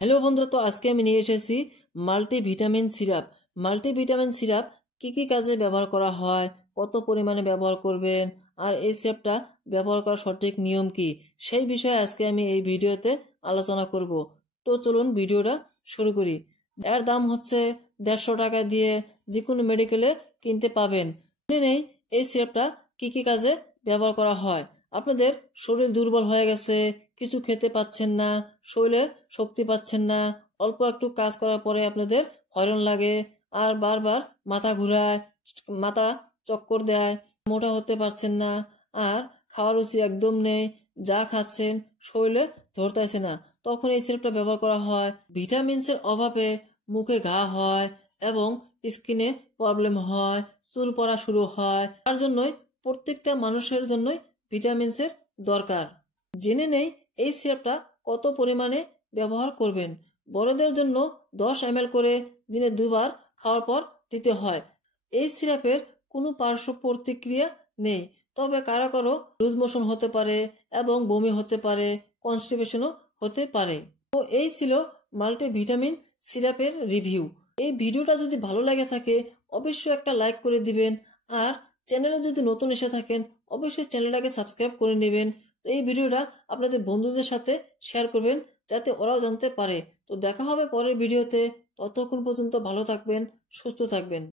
Hello বন্ধুরা, তো আজকে আমি নিয়ে এসেছি মাল্টিভিটামিন সিরাপ। মাল্টিভিটামিন সিরাপ কি কি কাজে ব্যবহার করা হয়, কত পরিমাণে ব্যবহার করবেন, আর এই সিরাপটা ব্যবহার করার সঠিক নিয়ম কি, সেই বিষয়ে আজকে আমি এই ভিডিওতে আলোচনা করব। তো চলুন ভিডিওটা শুরু করি। এর দাম হচ্ছে 150 টাকা দিয়ে যে কোনো মেডিকেলে কিনতে পাবেন। জেনে নেই এই সিরাপটা কি কি কাজে ব্যবহার করা হয়। আপনাদের শরীর দুর্বল হয়ে গেছে, কিছু খেতে পাচ্ছেন না, শরীরে শক্তি পাচ্ছেন না, অল্প একটু কাজ করার পরে আপনাদের হয়রান লাগে, আর বারবার মাথা ঘুরায়, মাথা চক্কর দেয়, মোটা হতে পারছেন না, আর খাওয়ার রুচি একদম নেই, যা খাচ্ছেন শরীরে ধরতেছে না, তখন এই সিরাপটা ব্যবহার করা হয়। ভিটামিনসের অভাবে মুখে ঘা হয় এবং স্কিনে প্রবলেম হয়, চুল পড়া শুরু হয়। তার জন্যই প্রত্যেকটা মানুষের জন্যই ভিটামিনসের দরকার। জেনে নেই এই সিরাপটা কত পরিমাণে ব্যবহার করবেন। বড়দের জন্য 10 ml করে দিনে 2 বার খাওয়ার পর দিতে হয়। এই সিরাপের কোনো পার্শ্ব প্রতিক্রিয়া নেই, তবে কারো কারো লুজ মোশন হতে পারে এবং বমি হতে পারে, কনস্টিপেশনও হতে পারে। তো এই ছিল মাল্টিভিটামিন সিরাপের রিভিউ। এই ভিডিওটা যদি ভালো লাগে থাকে অবশ্যই একটা লাইক করে দিবেন, আর চ্যানেলে যদি নতুন এসে থাকেন অবশ্যই চ্যানেলটাকে সাবস্ক্রাইব করে নেবেন। তো এই ভিডিওটা আপনাদের বন্ধুদের সাথে শেয়ার করবেন যাতে ওরাও জানতে পারে। তো দেখা হবে পরের ভিডিওতে। ততক্ষণ পর্যন্ত ভালো থাকবেন, সুস্থ থাকবেন।